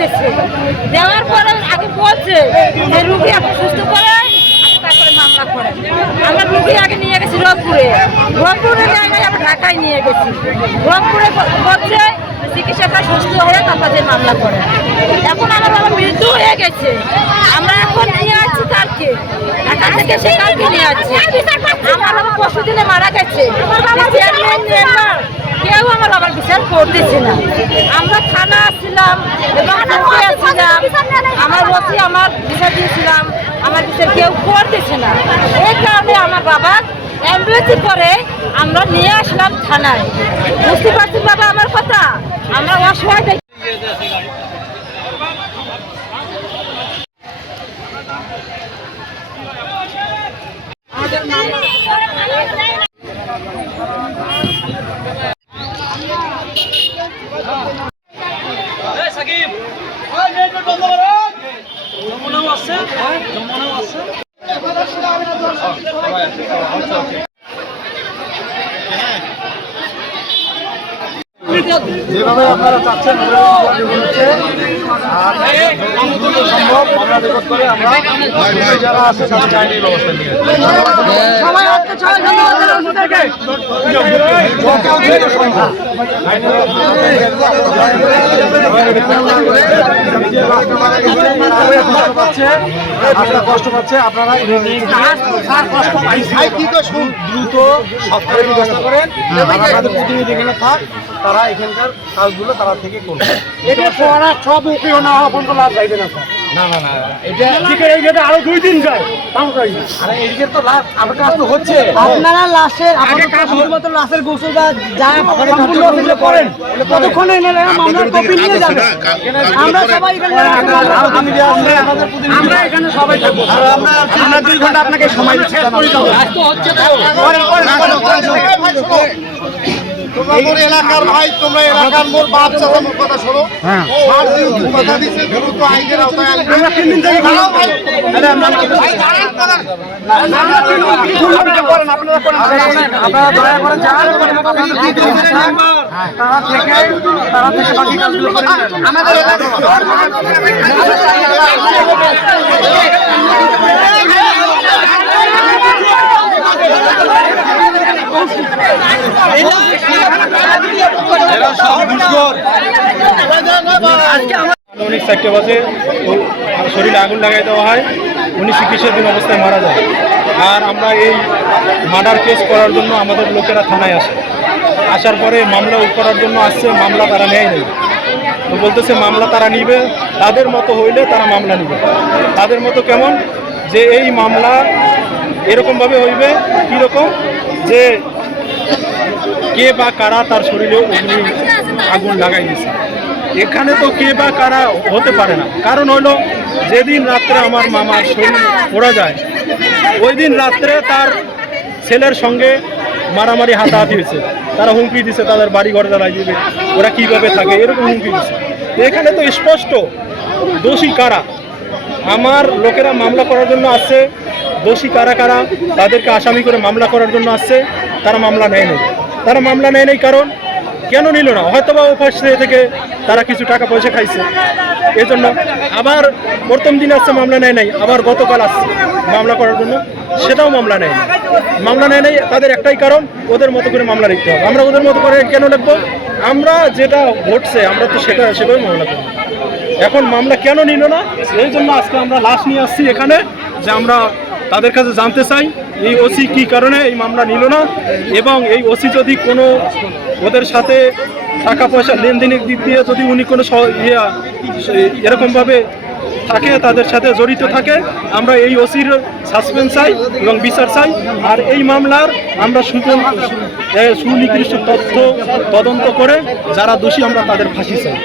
দিচ্ছে। দেওয়ার পরে আগে বলছে যে রুগী আপনি সুস্থ করে তারপরে মামলা করে। আমরা রুগী আগে নিয়ে গেছি রংপুরে জায়গায় আমরা ঢাকায় নিয়ে গেছি। রংপুরে বলছে চিকিৎসকরা সুস্থ হয়ে তারপরে মামলা করে। এখন আমার বাবা মৃত্যু হয়ে গেছে, আমরা এখন নিয়ে আসছি কালকে, ঢাকা থেকে সে কালকে নিয়ে আসছি। আমার বাবা পরশু দিনে মারা গেছে, কেউ আমার বাবার বিচার করতেছে না। আমরা থানা আসছিলাম এবং আসছিলাম, আমার ওসি আমার বিচার দিয়েছিলাম, আমার বিচার কেউ করতেছে না। এই কারণে আমার বাবা অ্যাম্বুলেন্সে করে আমরা নিয়ে আসলাম থানায়। বুঝতে পারছেন বাবা আমার কথা? আমরা অসহায় দেখি। যেভাবে আপনারা চাচ্ছেন আর সম্ভব আমরা রেকর্ড করে আমরা যারা আছে তাদের আইনি ব্যবস্থা নিয়ে আপনারা কষ্ট পাচ্ছে, আপনারা দ্রুত সরকারি ব্যবস্থা করেন। আমাদের প্রতিনিধি এখানে থাক, তারা এখানকার কাজগুলো তারা থেকে করবে। এটা সব উকিল না হওয়া পর্যন্ত লাভ যাইবে না। না না না, এটা আরো 2 দিন যায়। আরে এইদিকে তো লাশ আমার কাজ তো হচ্ছে। আপনারা লাশের শুধুমাত্র লাশের গোসল যা সম্পূর্ণ করেন, কতক্ষণে মামলার কপি নিয়ে যাবে? আমরা সবাই আমরা এখানে সবাই থাকবো। আমরা 2 ঘন্টা আপনাকে সময় দিচ্ছি। তোমরা এলাকার ভাই, তোমরা এলাকার মোর বাপ চাচা মোর কথা শোনো। হ্যাঁ, কথা দিচ্ছে দ্রুত আইনের আওতায় আনবে। আমরা 3 দিন থেকে ভালো ভাই, তাহলে আমরা ভাই দাঁড়ান করেন, আপনারা দয়া করে যান, তারা থেকে বাকি কাজগুলো করে আমাদের এলাকায় অনেক 4টা বাজে শরীরে আগুন লাগাই দেওয়া হয়, উনি চিকিৎসাধীন অবস্থায় মারা যায়। আর আমরা এই মার্ডার কেস করার জন্য আমাদের লোকেরা থানায় আসে, আসার পরে মামলা করার জন্য আসছে, মামলা তারা নেয় নেই। তো বলতেছে মামলা তারা নিবে, তাদের মতো হইলে তারা মামলা নিবে। তাদের মতো কেমন? যে এই মামলা এরকমভাবে হইবে, কীরকম যে কে বা কারা তার শরীরে আগুন লাগাই দিছে। এখানে তো কে বা কারা হতে পারে না, কারণ হলো যেদিন রাত্রে আমার মামার শরীর পড়া যায়, ওই দিন রাত্রে তার ছেলের সঙ্গে মারামারি হাতাহাতি হয়েছে। তারা হুমকি দিছে তাদের বাড়ি ঘরে জ্বালাই দিবে, ওরা কীভাবে থাকে এরকম হুমকি দিছে। এখানে তো স্পষ্ট দোষী কারা। আমার লোকেরা মামলা করার জন্য আসছে, দোষী কারা কারা তাদেরকে আসামি করে মামলা করার জন্য আসছে, তারা মামলা নেয় নেই। তারা মামলা নেয় নেই কারণ কেন নিল না? হয়তো বা ওপাশ থেকে তারা কিছু টাকা পয়সা খাইছে, এজন্য। আবার প্রথম দিন আসছে মামলা নেয় নাই, আবার গতকাল আসছে মামলা করার জন্য, সেটাও মামলা নেয় না। মামলা নেয় নাই তাদের একটাই কারণ, ওদের মতো করে মামলা লিখতে হবে। আমরা ওদের মতো করে কেন লিখবো? আমরা যেটা ঘটছে আমরা তো সেটাই মামলা করব। এখন মামলা কেন নিল না, এই জন্য আজকে আমরা লাশ নিয়ে আসছি এখানে, যে আমরা তাদের কাছে জানতে চাই এই ওসি কী কারণে এই মামলা নিল না, এবং এই ওসি যদি কোনো ওদের সাথে টাকা পয়সা লেনদেনের দিক দিয়ে যদি উনি কোনো এরকমভাবে থাকে, তাদের সাথে জড়িত থাকে, আমরা এই ওসির সাসপেন্ড চাই এবং বিচার চাই। আর এই মামলার আমরা সুনির্দিষ্ট তথ্য তদন্ত করে যারা দোষী আমরা তাদের ফাঁসি চাই।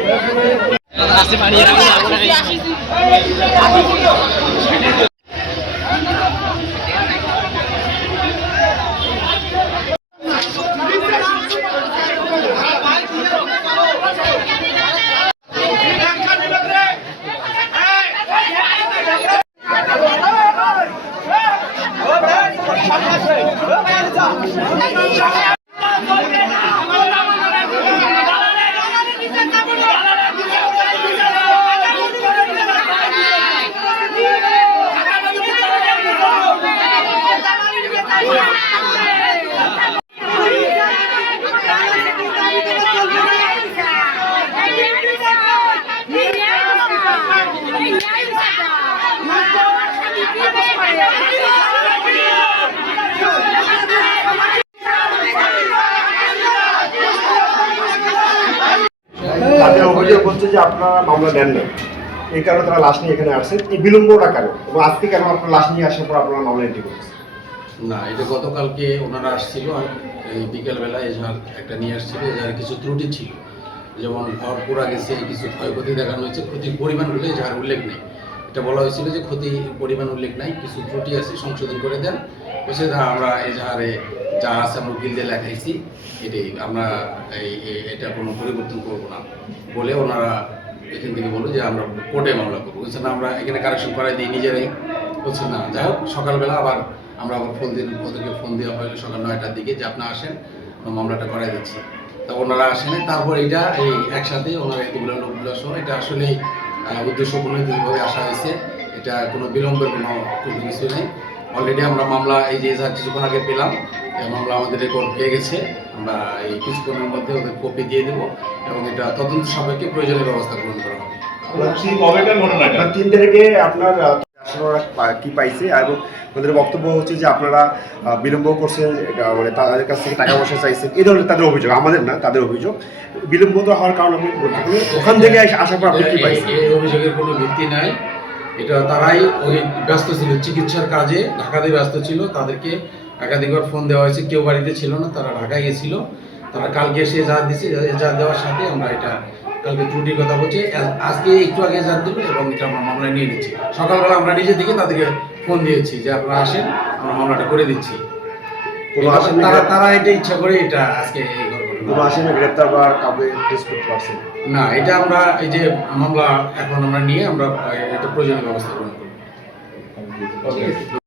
অভিযোগ হচ্ছে যে আপনারা মামলা নেন না, এই কারণে তারা লাশ নিয়ে এখানে আসছে। এই বিলম্বটা কেন এবং আজকে কেন আপনারা লাশ নিয়ে আসার পর আপনারা মামলা নিতে করছেন? না, এটা গতকালকে ওনারা আসছিল, এই বিকেলবেলা এজাহার একটা নিয়ে আসছিল। এজাহারে কিছু ত্রুটি ছিল, যেমন ঘর পোড়া গেছে, কিছু ক্ষয়ক্ষতি দেখানো হয়েছে, ক্ষতির পরিমাণগুলো এজাহার উল্লেখ নেই। এটা বলা হয়েছিল যে ক্ষতির পরিমাণ উল্লেখ নাই, কিছু ত্রুটি আছে, সংশোধন করে দেন। সেটা আমরা এজাহারে যা আছে আমরা উকিল দিয়ে লেখাইছি, এটাই আমরা এটা কোনো পরিবর্তন করবো না বলে ওনারা এখান থেকে বললো যে আমরা কোর্টে মামলা করবো। বলছে না, আমরা এখানে কারেকশন করাই দিই নিজেরাই। বলছে না, যাই হোক সকালবেলা আবার আমরা ওদেরকে ফোন দেওয়া হলো সকাল 9টার দিকে যে আপনারা আসেন, আমরা মামলাটা করাই দিচ্ছি। তা ওনারা আসেন, তারপর এটা এই একসাথে ওনারা এতগুলো লোকগুলো সহ এটা আসলে উদ্দেশ্যপূর্ণভাবে আসা হয়েছে। এটা কোনো বিলম্বের কোনো কিছু নেই। অলরেডি আমরা মামলা এই যে এজাহার কিছুক্ষণ আগে পেলাম, এই মামলা আমাদের রেকর্ড হয়ে গেছে। আমরা এই কিছুক্ষণের মধ্যে ওদের কপি দিয়ে দেবো এবং এটা তদন্ত সাপেক্ষে প্রয়োজনীয় ব্যবস্থা গ্রহণ করা হবে। 3 তারিখে আপনার কি পাইছে এবং ওদের বক্তব্য হচ্ছে যে আপনারা বিলম্ব করছেন, মানে তাদের কাছ থেকে টাকা পয়সা চাইছেন, এই ধরনের তাদের অভিযোগ, আমাদের না, তাদের অভিযোগ। বিলম্ব তো হওয়ার কারণ আপনি বলতে পারেন, ওখান থেকে আসার পর আপনি কি পাইছেন? এই অভিযোগের কোনো ভিত্তি নাই। এটা তারাই ওই ব্যস্ত ছিল, চিকিৎসার কাজে ঢাকাতে ব্যস্ত ছিল। তাদেরকে একাধিকবার ফোন দেওয়া হয়েছে, কেউ বাড়িতে ছিল না, তারা ঢাকায় গেছিল। তারা কালকে এসে এজাহার দিচ্ছে, এজাহার দেওয়ার সাথে আমরা এটা কালকে ত্রুটির কথা বলছি, আজকে একটু আগে এজাহার দিল এবং এটা আমরা মামলায় নিয়ে নিচ্ছি। সকালবেলা আমরা নিজে থেকে তাদেরকে ফোন দিয়েছি যে আপনারা আসেন, আমরা মামলাটা করে দিচ্ছি। তারা এটা ইচ্ছা করে এটা আজকে এই কোনো আসামি গ্রেপ্তার বা কাউকে টেস্ট করতে পারছেন না। এটা আমরা এই যে মামলা এখন আমরা নিয়ে আমরা এটা প্রয়োজনীয় ব্যবস্থা গ্রহণ করব।